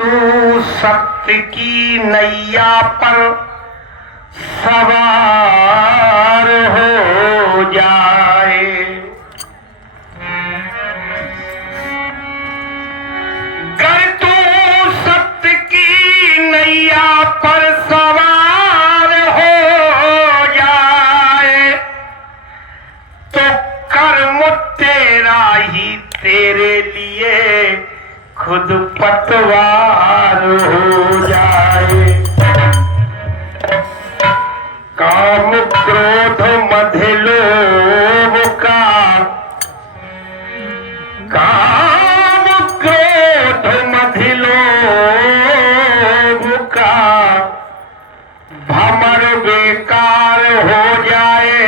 तू सत्य की नैया पर सवार हो जाए। गर तू सत्य की नैया पर सवार हो जाए तो कर्म तेरा ही तेरे लिए खुद पतवार हो जाए। काम क्रोध मध लोभ का, काम क्रोध मध लोभ का भमर बेकार हो जाए।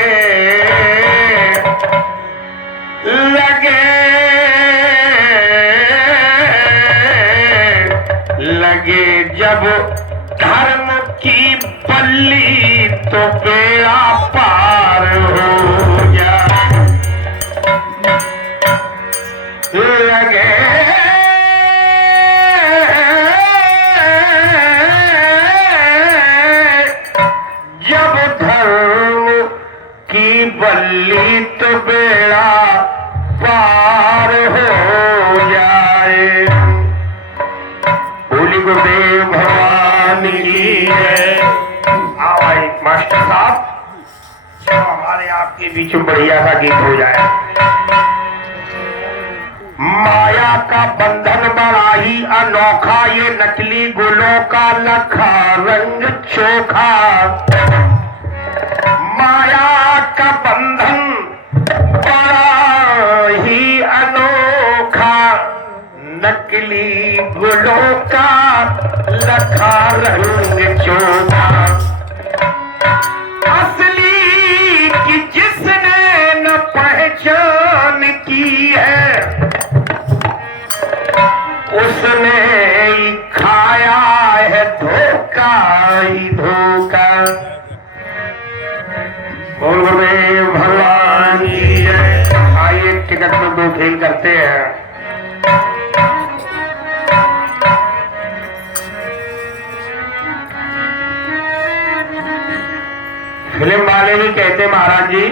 लगे जब धर्म की बल्ली तो बेड़ा पार हो जाए। लगे जब धर्म की बल्ली तो बेड़ा पार हो जाए। बोली गुरुदेव भगवान की है। आओ भाई मास्टर साहब, चलो हमारे आपके बीच में बढ़िया सा गीत हो जाए। माया का बंधन बड़ा ही अनोखा, ये नकली गुलों का लखा रंग चोखा। माया का बंधन बड़ा ही अनोखा, नकली गुलों का लखा रंग चोखा। असली की जिसने न पहचान की है उसने ही खाया है धोखा ही धोखा। बोल भगवान की जय। आइए टिकट में दो खेल करते हैं। फिल्म वाले भी कहते महाराज जी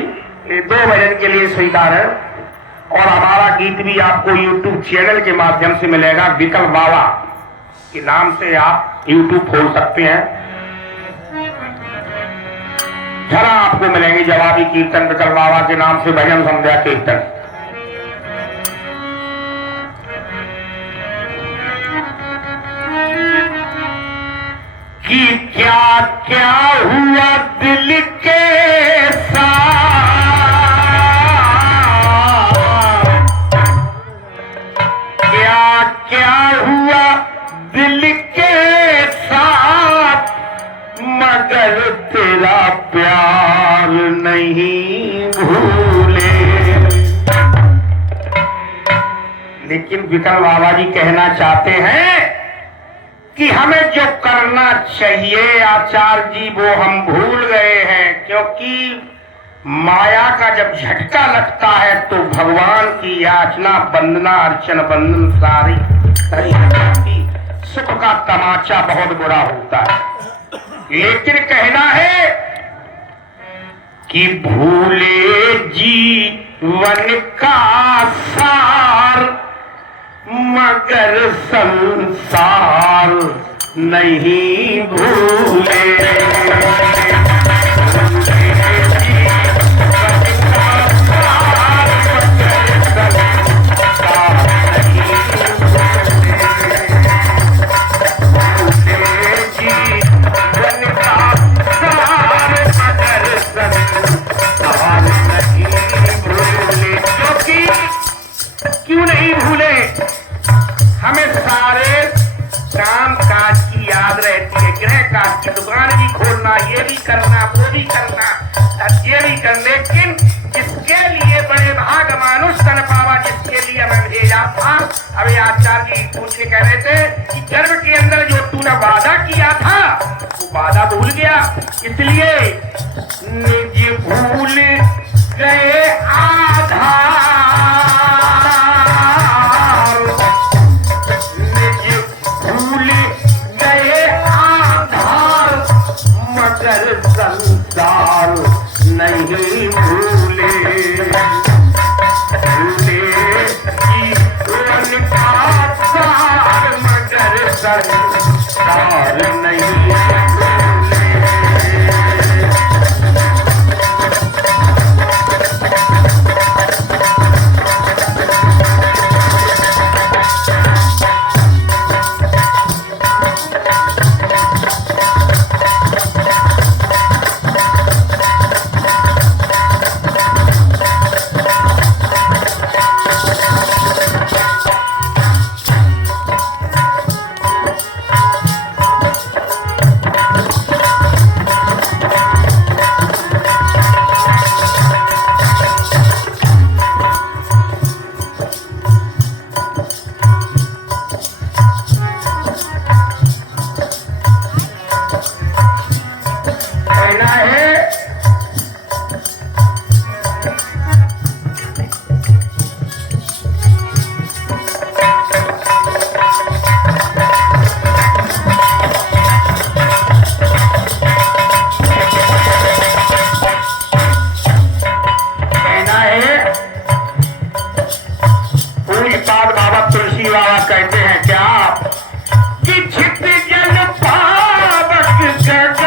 ये 2 भजन के लिए स्वीकार है और हमारा गीत भी आपको YouTube चैनल के माध्यम से मिलेगा। विकल बाबा के नाम से आप YouTube खोल सकते हैं। जरा आपको मिलेंगे जवाबी कीर्तन विकल बाबा के नाम से भजन संध्या कीर्तन। कि क्या क्या हुआ दिल के साथ, क्या क्या हुआ दिल के साथ, मगर तेरा प्यार नहीं भूले। लेकिन विकल बाबा जी कहना चाहते हैं कि हमें जो करना चाहिए आचार्य जी वो हम भूल गए हैं, क्योंकि माया का जब झटका लगता है तो भगवान की याचना वंदना अर्चन बंधन सारी सुख का तमाचा बहुत बुरा होता है। लेकिन कहना है कि भूले जीवन का सार, मगर संसार नहीं भूले। क्यों नहीं भूले? हमें सारे काम काज की याद रहती है। गृह काज की दुकान भी खोलना, ये भी करना, वो भी करना, ये भी कर। लेकिन जिसके लिए बड़े भाग मानुष तन पावा, जिसके लिए मैं भेजा था। अभी आचार्य जी पूछ के कह रहे थे कि गर्भ के अंदर जो तूने वादा किया था वो वादा भूल गया, इसलिए निज भूल गए आधार, निज भूल भूल गए आधार मगर संसार नहीं भूले। भूले जीवन का सार मगर संसार नहीं भूले। कहते हैं क्या कि छिप जल पावक गगन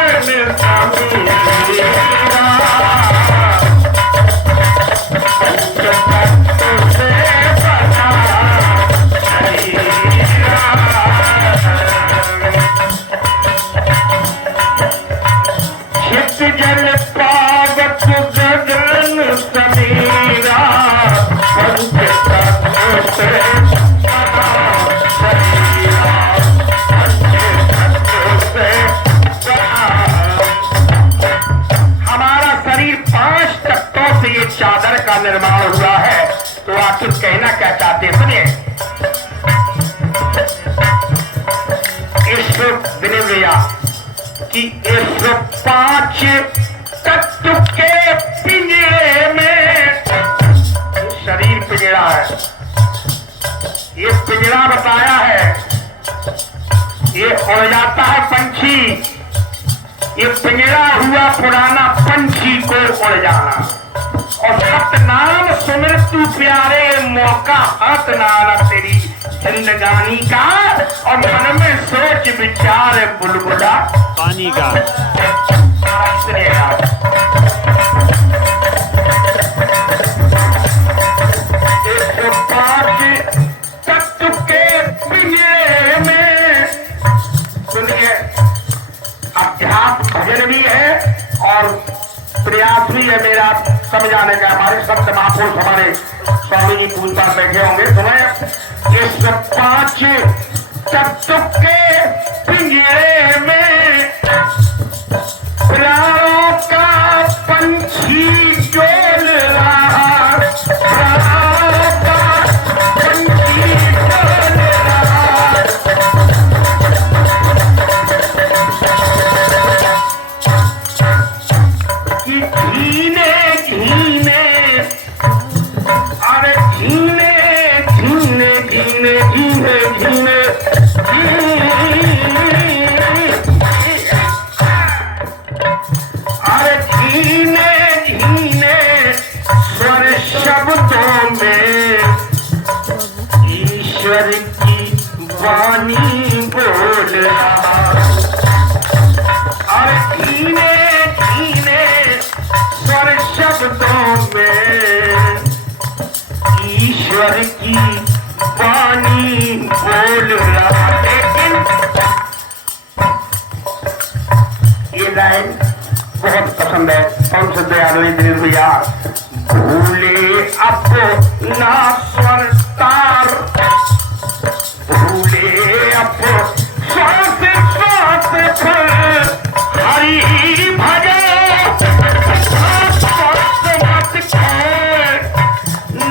छिप जल पावक गगन समीरा चादर का निर्माण हुआ है। तो आखिर कहना क्या चाहते सुनिए। इस विनम्रिया कि इस 5 तत्व के पिंजरे में शरीर पिंजरा है। ये पिंजरा बताया है, ये उड़ जाता है पंछी। ये पिंजरा हुआ पुराना पंछी को उड़ जाना। और सतनाम सुमिर तू प्यारे मौका हत नाला तेरी जिंदगानी का। और मन में सोच विचार बुलबुला पानी का। इस 5 तत्व के पिंजरे में सुनिए अध्यात्म भजन भी है और प्रयास भी है मेरा समझाने का। हमारे संत महापुरुष हमारे स्वामी जी पूज पर बैठे होंगे। तुम्हें इस 5 तत्व के पिंजरे में प्राणों का पंछी डोल रहा। प्राणों का पंछी डोल रहा। कि धीने धीने अरे धीने धीने धीने धीने धीने अरे धीने धीने स्वर शब्दों में ईश्वर की वाणी बोल रहा। अरे धीने धीने स्वर शब्दों में ईश्वर की वाणी बोल रहा। लेकिन ये लाइन बहुत पसंद है। कौन से दयालु दिनेश भैया। भूले अपना स्वर तार, भूले अपना श्वास श्वास पर हरि भजन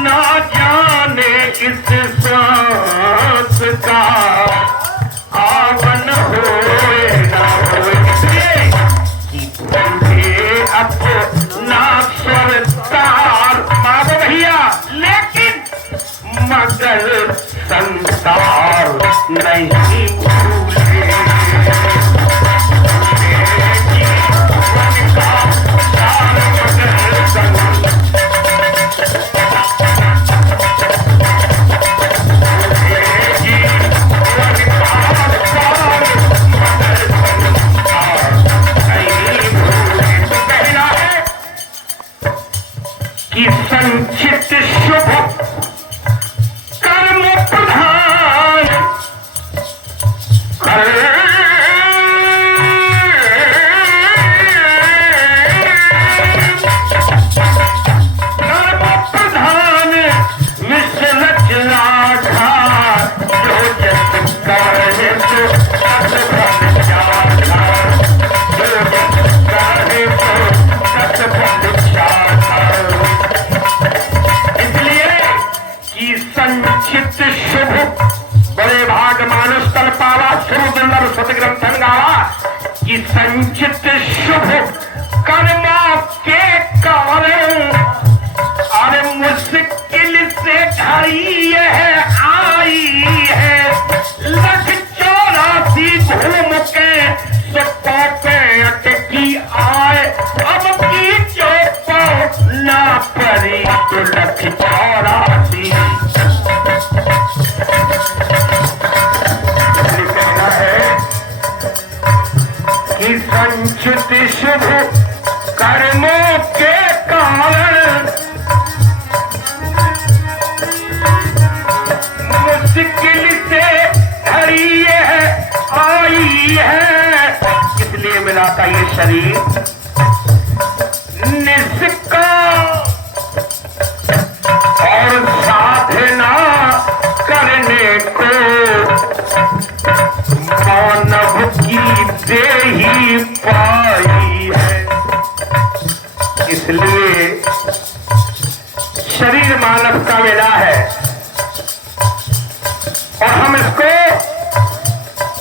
ना जाने इस सांस का आवन होए ना होए। कि भूले अपना स्वर तार मारो भैया लेकिन मगर संसार नहीं भूले। कि संचित शुभ कर्मों के कारण और मुश्किल से घड़ी यह आई है, 184 घूम के सुखों पे अटकी आए, अब की चौपो ना पड़ी तो 184 संचित शुभ कर्मों के कारण मुश्किल से घड़ी आई है, इसलिए मिला था ये शरीर निष्काम और साधना करने को मानव की देही पाई है। इसलिए शरीर मानव का मिला है और हम इसको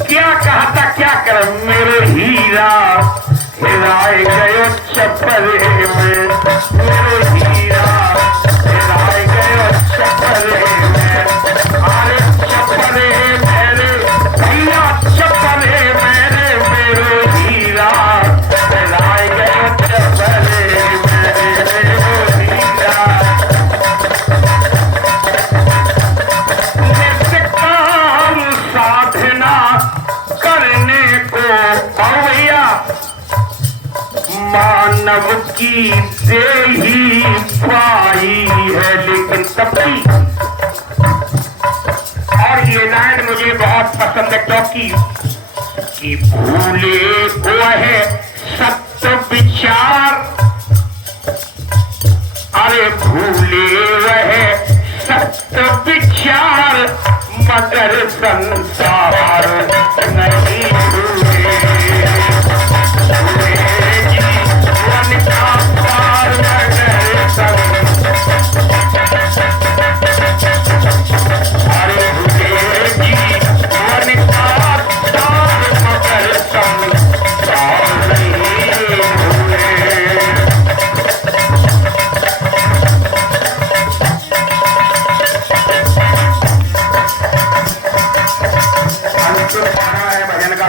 क्या कहता क्या कर, मेरे हीरा हिराए गयो चपरे में, मेरे हीरा हिराए गयो चपरे में, अरे चपरे मेरे भैया चपरे मेरे, मेरे हीरा हिराए गयो चपरे मेरे, मेरे हीरा निष्काम साधना करने को भैया मानव की देही पाई है। लेकिन तब भी, और ये लाइन मुझे बहुत पसंद है क्योंकि कि भूले वह सत्य विचार, अरे भूले वह सत्य विचार मगर संसार नहीं भूले,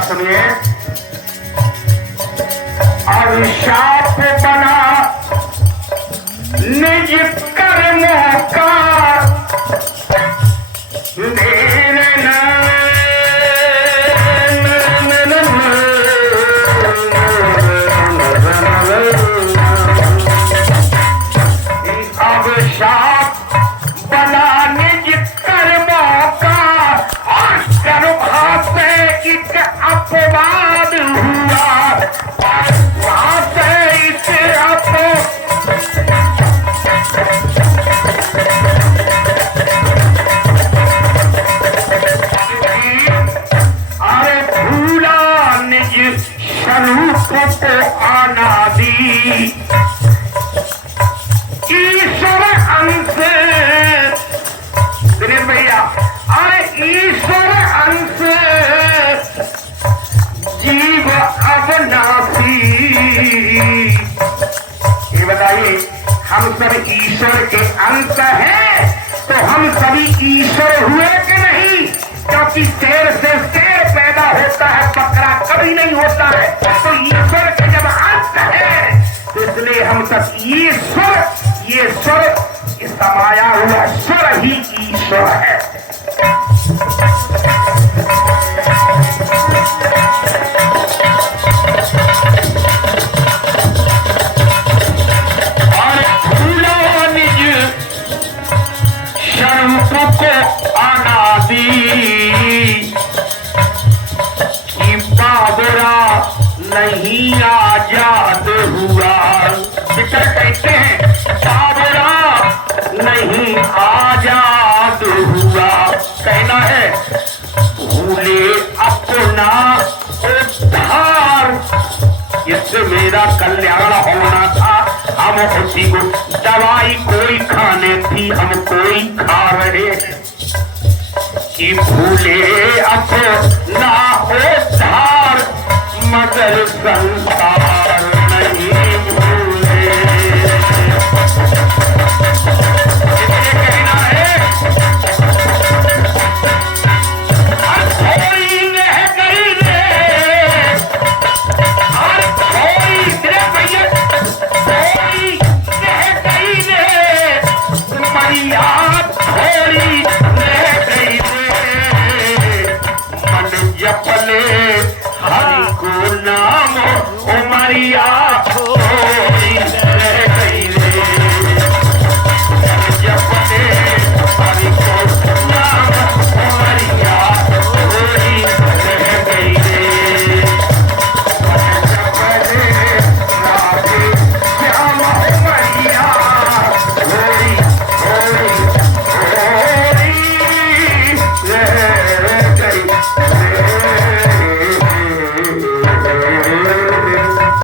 सुनिए। अभिशाप बना निज कर्मों का, अभिशाप बना निज कर्मों का और कर्म से एक अपवाद हुआ और वहां से इसे अरे भूला निज स्वरूप को आना दी, ईश्वर अंश दिनेश भैया, अरे ईश्वर अंश जीव अविनाशी। ये बताइए, हम सब ईश्वर के अंश हैं तो हम सभी ईश्वर हुए कि नहीं? क्योंकि शेर से शेर पैदा होता है, बकरा कभी नहीं होता है। तो ईश्वर के जब अंश है तो इसलिए हम सब ईश्वर, ये स्वर समाया हुआ स्वर ही ईश्वर है। और भूलो निज स्वरूप को आना दी, बाबरा नहीं आजाद हुआ। विठल कहते हैं बाबरा नहीं आजाद हुआ। कहना है भूले अपना उद्धार, इससे मेरा कल्याण होना था। हम उसी को दवाई कोई खाने थी, हम कोई खा रहे हैं कि भूले अपना उद्धार मगर संसार नहीं भूले। इसलिए कहना है हर खोई रह गई रे, हर खोई रे भैया खोई रह गई रे, मैया खोई रह गई रे। मन जपले हरि को नाम उमरिया हो।